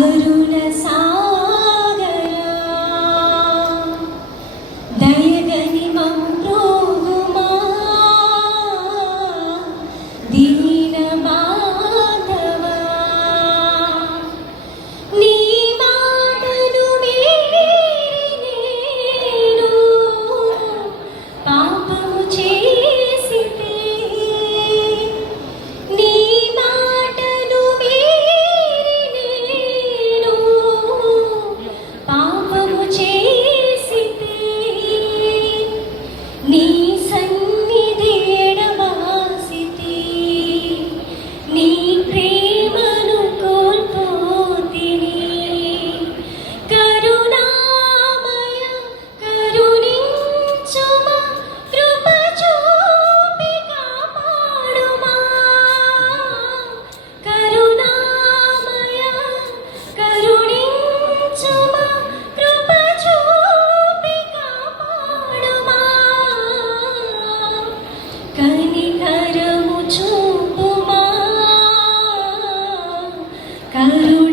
కరుణ సా 感动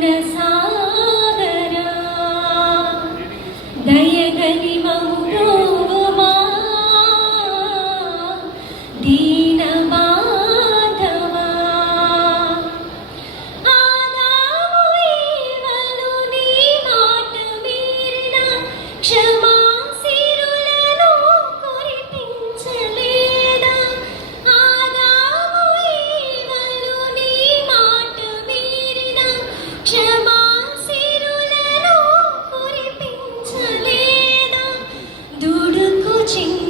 Pudim.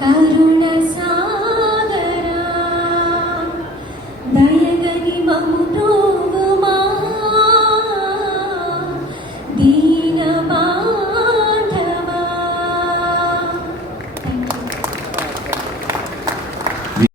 കരുണ